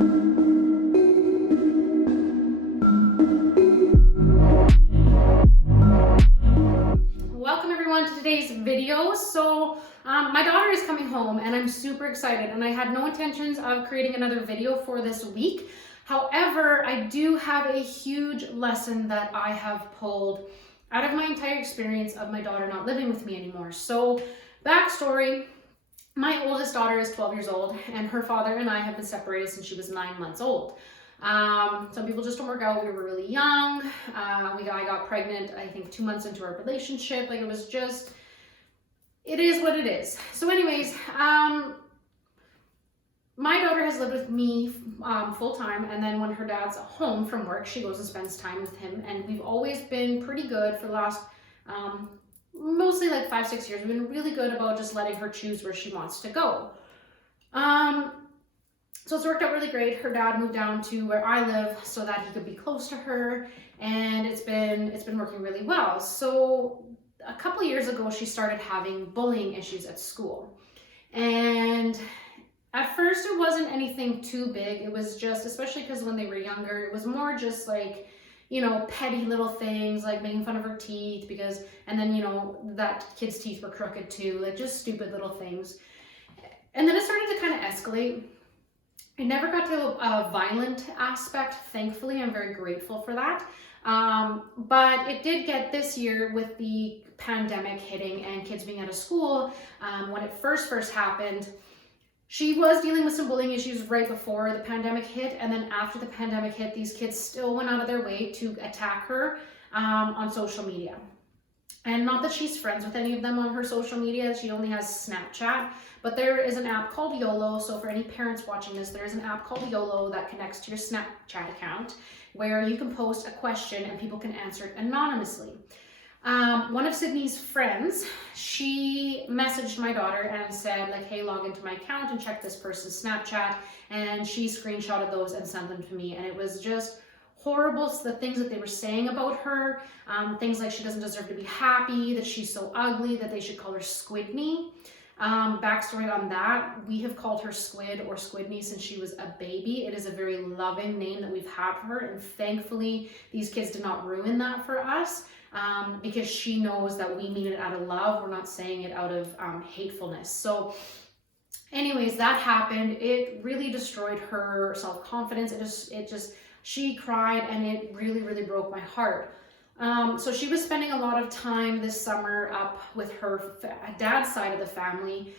Welcome everyone to today's video. My daughter is coming home and I'm super excited, and I had no intentions of creating another video for this week. However, I do have a huge lesson that I have pulled out of my entire experience of my daughter not living with me anymore. So, backstory, my oldest daughter is 12 years old and her father and I have been separated since she was 9 months old. Some people just don't work out. We were really young. I got pregnant, I think 2 months into our relationship. Like, it was just, it is what it is. So anyways, my daughter has lived with me full time, and then when her dad's home from work, she goes and spends time with him, and we've always been pretty good for the last mostly like 5-6 years. We've been really good about just letting her choose where she wants to go. So it's worked out really great. Her dad moved down to where I live so that he could be close to her, and it's been working really well. So a couple of years ago, she started having bullying issues at school. And at first it wasn't anything too big. It was just, especially because when they were younger, it was more just like, petty little things like making fun of her teeth and then, that kid's teeth were crooked too, like just stupid little things. And then it started to kind of escalate. It never got to a violent aspect, thankfully. I'm very grateful for that. But it did get this year with the pandemic hitting and kids being out of school. When it first happened, she was dealing with some bullying issues right before the pandemic hit. And then after the pandemic hit, these kids still went out of their way to attack her on social media. And not that she's friends with any of them on her social media. She only has Snapchat. But there is an app called YOLO. So for any parents watching this, there is an app called YOLO that connects to your Snapchat account, where you can post a question and people can answer it anonymously. One of Sydney's friends, she messaged my daughter and said, like, hey, log into my account and check this person's Snapchat. And she screenshotted those and sent them to me. And it was just horrible. So the things that they were saying about her, things like she doesn't deserve to be happy, that she's so ugly, that they should call her Squidney. Backstory on that, we have called her Squid or Squidney since she was a baby. It is a very loving name that we've had for her, and thankfully these kids did not ruin that for us, because she knows that we mean it out of love. We're not saying it out of hatefulness. So anyways, that happened. It really destroyed her self-confidence. She cried, and it really, really broke my heart. So she was spending a lot of time this summer up with her dad's side of the family,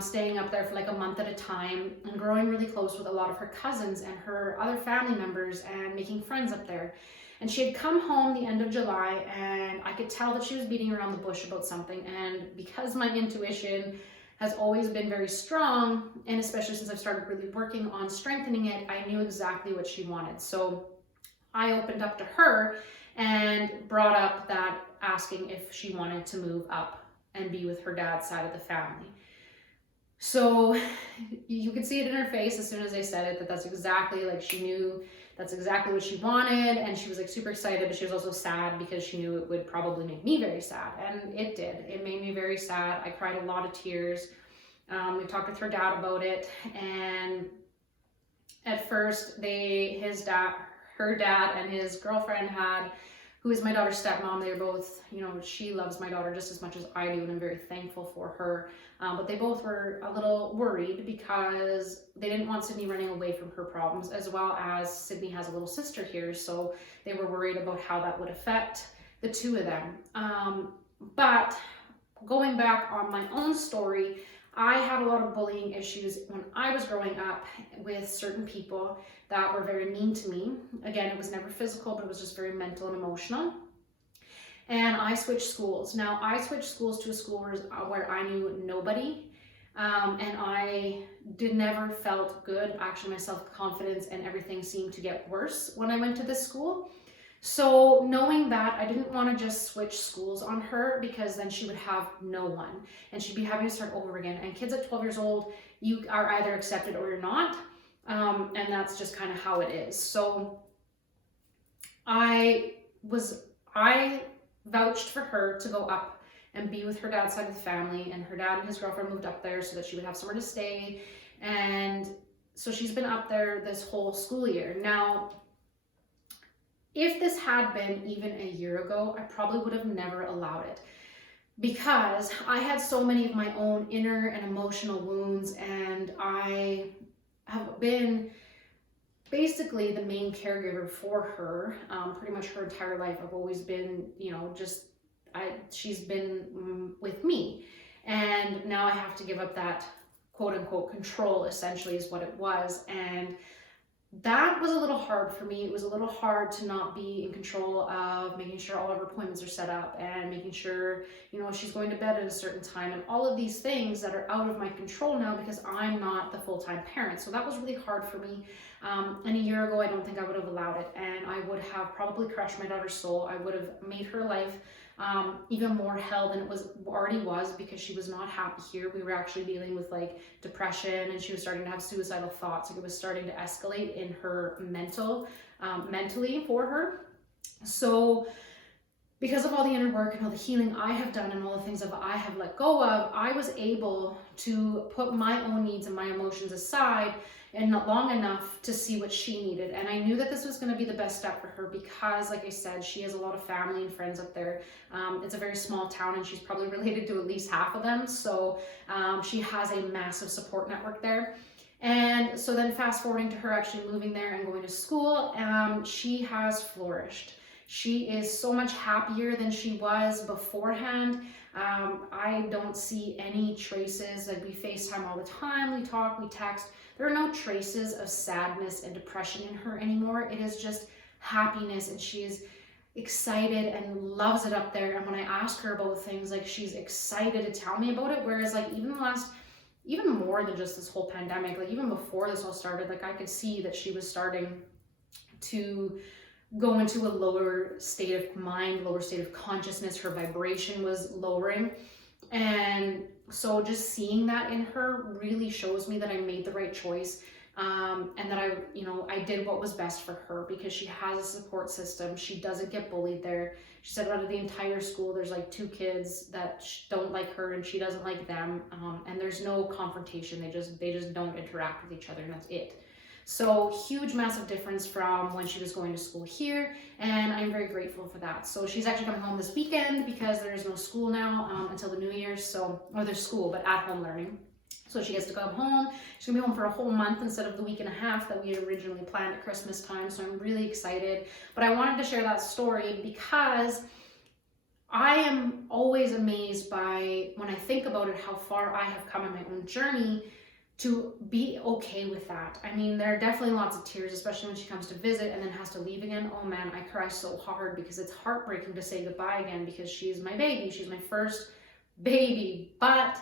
staying up there for like a month at a time and growing really close with a lot of her cousins and her other family members and making friends up there. And she had come home the end of July, and I could tell that she was beating around the bush about something. And because my intuition has always been very strong, and especially since I've started really working on strengthening it, I knew exactly what she wanted. So I opened up to her and brought up that, asking if she wanted to move up and be with her dad's side of the family. So you could see it in her face as soon as I said it, that's exactly, like, she knew that's exactly what she wanted, and she was like super excited, but she was also sad because she knew it would probably make me very sad, and it did. It made me very sad. I cried a lot of tears. We talked with her dad about it, and at first her dad and his girlfriend who is my daughter's stepmom, they're both, she loves my daughter just as much as I do, and I'm very thankful for her. But they both were a little worried because they didn't want Sydney running away from her problems, as well as Sydney has a little sister here. So they were worried about how that would affect the two of them. But going back on my own story, I had a lot of bullying issues when I was growing up with certain people that were very mean to me. Again, it was never physical, but it was just very mental and emotional. And I switched schools. Now, I switched schools to a school where I knew nobody, and I never felt good. Actually, my self-confidence and everything seemed to get worse when I went to this school. So knowing that, I didn't want to just switch schools on her, because then she would have no one and she'd be having to start over again. And kids at 12 years old, you are either accepted or you're not. And that's just kind of how it is. So I vouched for her to go up and be with her dad's side of the family, and her dad and his girlfriend moved up there so that she would have somewhere to stay. And So she's been up there this whole school year. Now, if this had been even a year ago, I probably would have never allowed it, because I had so many of my own inner and emotional wounds, and I have been basically the main caregiver for her pretty much her entire life. I've always been, she's been with me, and now I have to give up that quote unquote control, essentially is what it was. And that was a little hard for me. It was a little hard to not be in control of making sure all of her appointments are set up, and making sure, she's going to bed at a certain time, and all of these things that are out of my control now because I'm not the full-time parent. So that was really hard for me. And a year ago, I don't think I would have allowed it, and I would have probably crushed my daughter's soul. I would have made her life even more hell than it already was, because she was not happy here. We were actually dealing with like depression, and she was starting to have suicidal thoughts. Like, it was starting to escalate in her mentally for her. So because of all the inner work and all the healing I have done and all the things that I have let go of, I was able to put my own needs and my emotions aside, and not long enough to see what she needed. And I knew that this was going to be the best step for her, because like I said, she has a lot of family and friends up there. It's a very small town, and she's probably related to at least half of them. So she has a massive support network there. And so then fast forwarding to her actually moving there and going to school, she has flourished. She is so much happier than she was beforehand. I don't see any traces. Like, we FaceTime all the time, we talk, we text. There are no traces of sadness and depression in her anymore. It is just happiness, and she is excited and loves it up there. And when I ask her about things, like, she's excited to tell me about it. Whereas like even more than just this whole pandemic, like even before this all started, like I could see that she was starting to go into a lower state of mind, lower state of consciousness. Her vibration was lowering. And so just seeing that in her really shows me that I made the right choice, and that I did what was best for her, because she has a support system. She doesn't get bullied there. She said out of the entire school, there's like 2 kids that don't like her, and she doesn't like them. And there's no confrontation. They just don't interact with each other, and that's it. So huge, massive difference from when she was going to school here, and I'm very grateful for that. So she's actually coming home this weekend, because there is no school now until the New Year. Or there's school, but at home learning. So she gets to come home. She's gonna be home for a whole month instead of the week and a half that we had originally planned at Christmas time. So I'm really excited. But I wanted to share that story because I am always amazed by, when I think about it, how far I have come in my own journey, to be okay with that. I mean, there are definitely lots of tears, especially when she comes to visit and then has to leave again. Oh man, I cry so hard, because it's heartbreaking to say goodbye again, because she's my baby. She's my first baby, but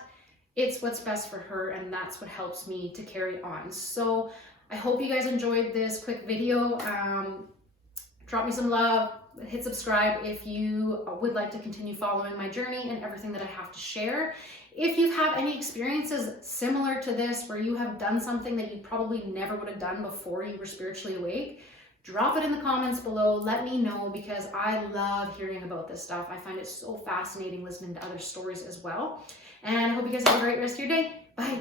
it's what's best for her, and that's what helps me to carry on. So I hope you guys enjoyed this quick video. Drop me some love, hit subscribe if you would like to continue following my journey and everything that I have to share. If you have any experiences similar to this, where you have done something that you probably never would have done before you were spiritually awake, drop it in the comments below. Let me know, because I love hearing about this stuff. I find it so fascinating listening to other stories as well. And I hope you guys have a great rest of your day. Bye.